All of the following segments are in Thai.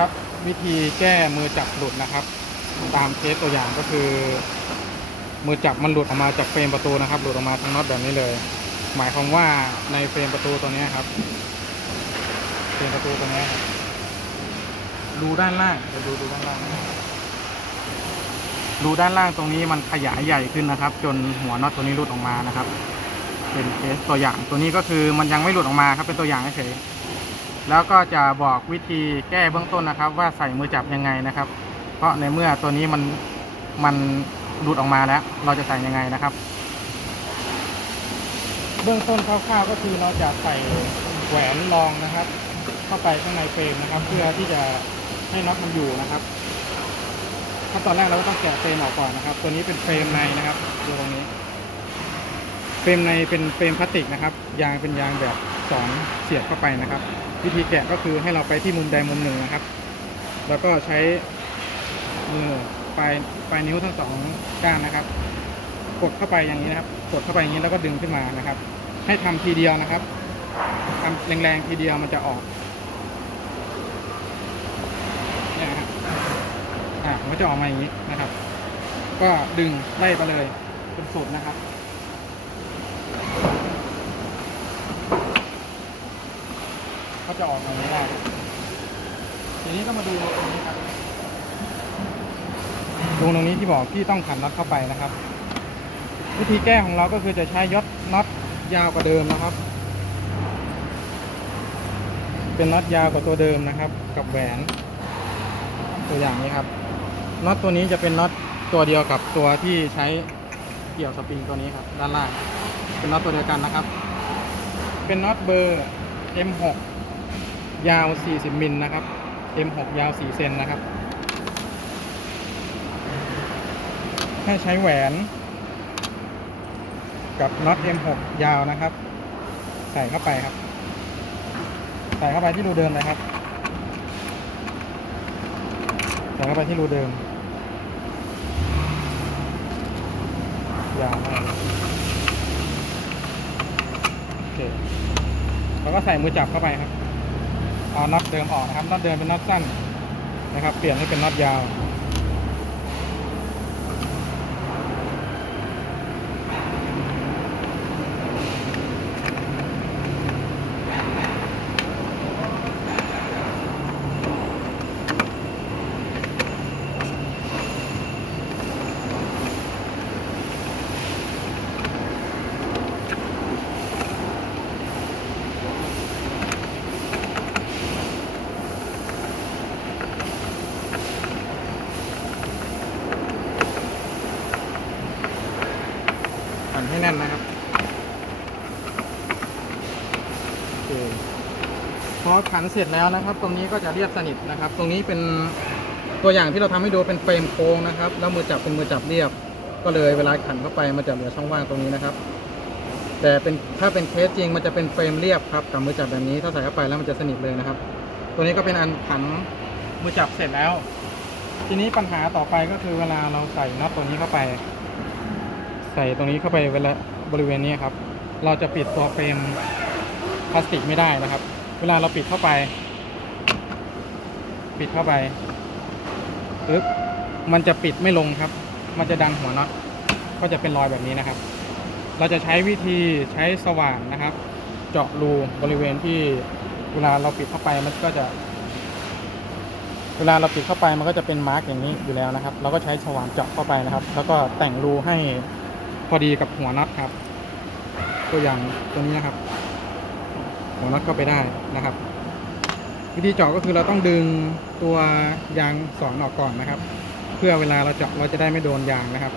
นะครับ วิธีแก้มือจับหลุดนะครับ ตามเคสตัวอย่างก็คือ มือจับมันหลุดออกมาจากเฟรมประตูนะครับ หลุดออกมาทางน็อตแบบนี้เลย หมายความว่าในเฟรมประตูตัวนี้ครับเฟรมประตูตัวนี้ยครับรูด้านล่างเดี๋ยวดูดูด้านล่างรูด้านล่างตรงนี้มันขยายใหญ่ขึ้นนะครับ จนหัวน็อตตัวนี้หลุดออกมานะครับ เป็นเคสตัวอย่างตัวนี้ก็คือมันยังไม่หลุดออกมาครับเป็นตัวอย่างเฉย แล้วก็จะบอกวิธีแก้เบื้องต้นนะครับ ว่าใส่มือจับยังไงนะครับ เพราะในเมื่อตัวนี้มันมันหลุดออกมาแล้ว เราจะใส่ยังไงนะครับ เบื้องต้นคร่าวๆก็คือเราจะใส่แหวนรองนะครับ เข้าไปข้างในเฟรมนะครับ เพื่อที่จะให้น็อตมันอยู่นะครับขั้นตอนแรกเราก็ต้องแกะเฟรมออกก่อนนะครับ ตัวนี้เป็นเฟรมในนะครับดูตรงนี้ เฟรมในเป็นเฟรมพลาสติกนะครับ ยางเป็นยางแบบสองเสียบเข้าไปนะครับ วิธีแกะก็คือให้เราไปที่มุมใดมุมหนึ่งนะครับ แล้วก็ใช้มือปลายปลายนิ้วทั้งสองก้านนะครับ กดเข้าไปอย่างนี้นะครับ กดเข้าไปอย่างนี้แล้วก็ดึงขึ้นมานะครับ ให้ทำทีเดียวนะครับทำแรงๆทีเดียวมันจะออกเนี่ยนะครับอ่ามันก็จะออกมาอย่างนี้นะครับ ก็ดึงไล่ไปเลยเป็นสุดนะครับ จะออกมาไม่ได้ทีนี้ก็มาดูตรงนี้ครับดูตรงนี้ที่บอกที่ต้องขันน็อตเข้าไปนะครับ วิธีแก้ของเราก็คือจะใช้ยศน็อตยาวกว่าเดิมนะครับ เป็นน็อตยาวกว่าตัวเดิมนะครับ กับแหวน ตัวอย่างนี้ครับน็อตตัวนี้จะเป็นน็อตตัวเดียวกับตัวที่ใช้เกี่ยวสปริงตัวนี้ครับ ด้านล่าง เป็นน็อตตัวเดียวกันนะครับ เป็นน็อตเบอร์ M6 ยาว 40มิลนะครับ M6 ยาว 4 เซนนะครับ ให้ใช้แหวน กับน็อต M6 ยาวนะครับ ใส่เข้าไปครับ ใส่เข้าไปที่รูเดิมเลยครับ ใส่เข้าไปที่รูเดิม ยาวมากโอเคแล้วก็ใส่มือจับเข้าไปครับ เอาน็อตเดิมออกนะครับน็อตเดิมเป็นน็อตสั้นนะครับ เปลี่ยนให้เป็นน็อตยาว ขันให้แน่นนะครับโอเค พอขันเสร็จแล้วนะครับ ตรงนี้ก็จะเรียบสนิทนะครับ ตรงนี้เป็นตัวอย่างที่เราทำให้ดูเป็นเฟรมโค้งนะครับ แล้วมือจับเป็นมือจับเรียบ ก็เลยเวลาขันเข้าไปมันจะเหลือช่องว่างตรงนี้นะครับ แต่เป็นถ้าเป็นเคสจริงมันจะเป็นเฟรมเรียบครับกับมือจับแบบนี้ถ้าใส่เข้าไปแล้วมันจะสนิทเลยนะครับ ตัวนี้ก็เป็นอันขันมือจับเสร็จแล้ว ทีนี้ปัญหาต่อไปก็คือเวลาเราใส่น็อตตัวนี้เข้าไป ใส่ตรงนี้เข้าไปเวลาบริเวณนี้ครับ เราจะปิดตัวเฟรมพลาสติกไม่ได้นะครับ เวลาเราปิดเข้าไป ปิดเข้าไปปึ๊บมันจะปิดไม่ลงครับ มันจะดันหัวน็อตก็จะเป็นรอยแบบนี้นะครับ เราจะใช้วิธีใช้สว่านนะครับ เจาะรูบริเวณที่เวลาเราปิดเข้าไปมันก็จะ เวลาเราปิดเข้าไปมันก็จะเป็นมาร์กอย่างนี้อยู่แล้วนะครับ เราก็ใช้สว่านเจาะเข้าไปนะครับ แล้วก็แต่งรูให้พอดีกับหัวน็อตครับ ตัวอย่างตัวนี้นะครับ หัวน็อตเข้าไปได้นะครับ วิธีเจาะก็คือเราต้องดึงตัวยางสอนออกก่อนนะครับ เพื่อเวลาเราเจาะเราจะได้ไม่โดนยางนะครับ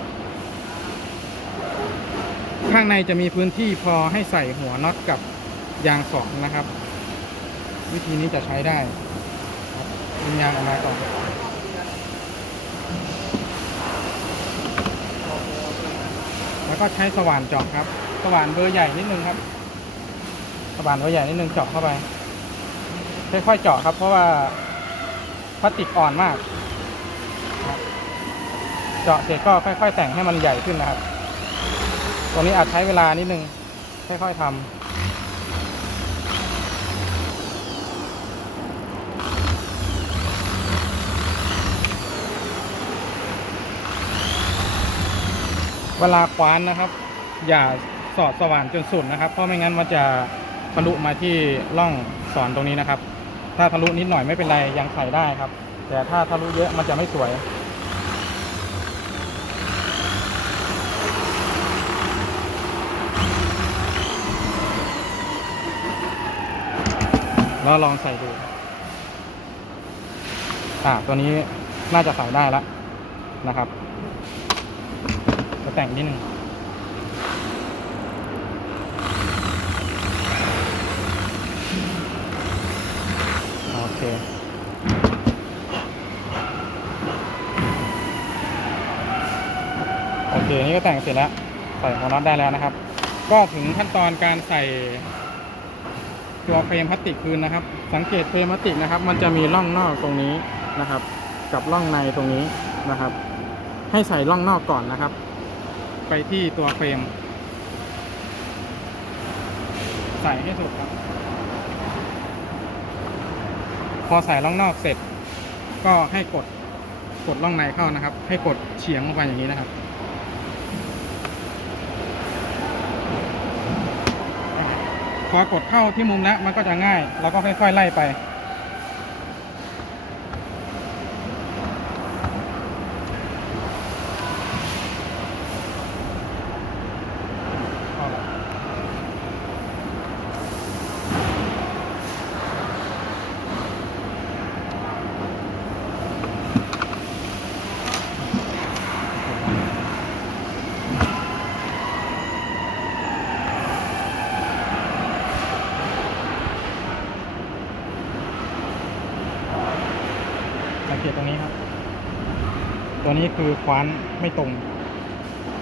ข้างในจะมีพื้นที่พอให้ใส่หัวน็อตกับยางสองนะครับ วิธีนี้จะใช้ได้ดึงยางออกมาก่อนแล้วก็ใช้สว่านเจาะครับ สว่านเบอร์ใหญ่นิดนึงครับ บานตัวใหญ่นิดนึงเจาะเข้าไป ค่อยๆเจาะครับ เพราะว่าพลาสติกอ่อนมาก เจาะเสร็จก็ค่อย ๆ แต่งให้มันใหญ่ขึ้นนะครับ ตรงนี้อาจใช้เวลานิดนึง ค่อยๆทำเวลาคว้านนะครับ อย่าสอดสว่านจนสุดนะครับ เพราะไม่งั้นมันจะ ทะลุมาที่ร่องสอนตรงนี้นะครับ ถ้าทะลุนิดหน่อยไม่เป็นไรยังใส่ได้ครับ แต่ถ้าทะลุเยอะมันจะไม่สวย แล้วลองใส่ดู อ่าตัวนี้น่าจะใส่ได้แล้วนะครับจะแต่งนิดนึง โอ เคโอเค นี่ก็แต่งเสร็จแล้ว ใส่หัวน็อตได้แล้วนะครับ ก็ถึงขั้นตอนการใส่ตัวเฟรมพลาสติกคืนนะครับ สังเกตเฟรมพลาสติกนะครับ มันจะมีร่องนอกตรงนี้นะครับ กับร่องในตรงนี้นะครับ ให้ใส่ร่องนอกก่อนนะครับ ไปที่ตัวเฟรม ใส่ให้สุดครับ อใส่ร่องนอกเสร็จ ก็ให้กดกดร่องในเข้านะครับ ให้กดเฉียงลงไปอย่างนี้นะครับพอกดเข้าที่มุมแล้วมันก็จะง่ายเราก็ค่อยๆไล่ไป สังเกตตรงนี้ครับ ตัวนี้คือคว้านไม่ตรง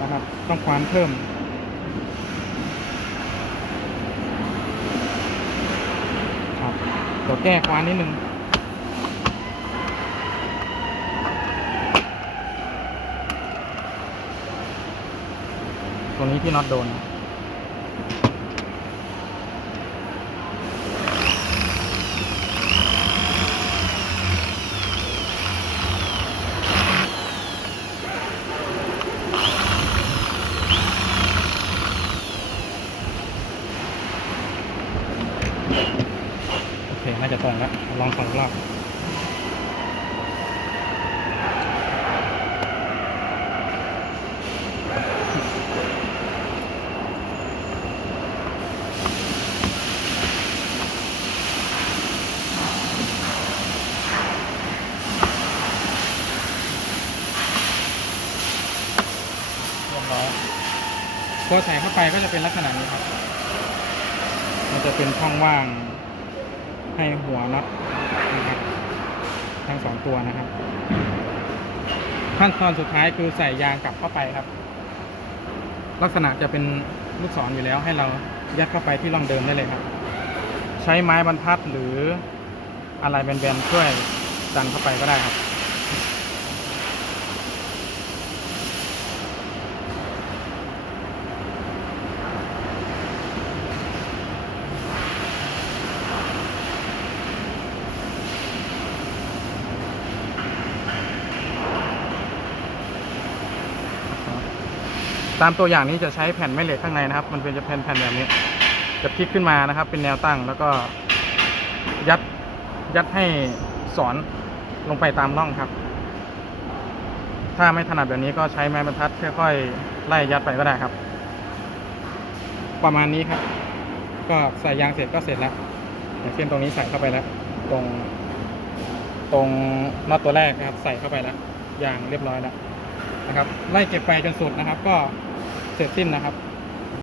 นะครับ ต้องคว้านเพิ่ม ครับเดี๋ยวแก้คว้านนิดนึงตัวนี้ที่น็อตโดนนะ น่าจะตรงแล้วลองสองรอบเรียบร้อยพอใส่เข้าไปก็จะเป็นลักษณะนี้ครับ มันจะเป็นช่องว่าง ให้หัวน็อตนะครับทั้งสองตัวนะครับ ขั้นตอนสุดท้ายคือใส่ยางกลับเข้าไปครับ ลักษณะจะเป็นลูกศรอยู่แล้ว ให้เรายัดเข้าไปที่ร่องเดิมได้เลยครับ ใช้ไม้บรรทัดหรืออะไรแบนๆช่วยดันเข้าไปก็ได้ครับ ตามตัวอย่างนี้จะใช้แผ่นแม่เหล็กข้างในนะครับ มันเป็นจะแผ่นแผ่นแบบนี้ จะพลิกขึ้นมานะครับ เป็นแนวตั้งแล้วก็ยัดยัดให้สอนลงไปตามร่องครับ ถ้าไม่ถนัดแบบนี้ก็ใช้ไม้บรรทัดค่อยๆไล่ยัดไปก็ได้ครับ ประมาณนี้ครับ ก็ใส่ยางเสร็จก็เสร็จแล้วอย่างเช่นตรงนี้ใส่เข้าไปแล้ว ตรงตรงน็อตตัวแรกนะครับ ใส่เข้าไปแล้วยางเรียบร้อยแล้วนะครับ ไล่เก็บไปจนสุดนะครับ ก็ เสร็จสิ้นนะครับ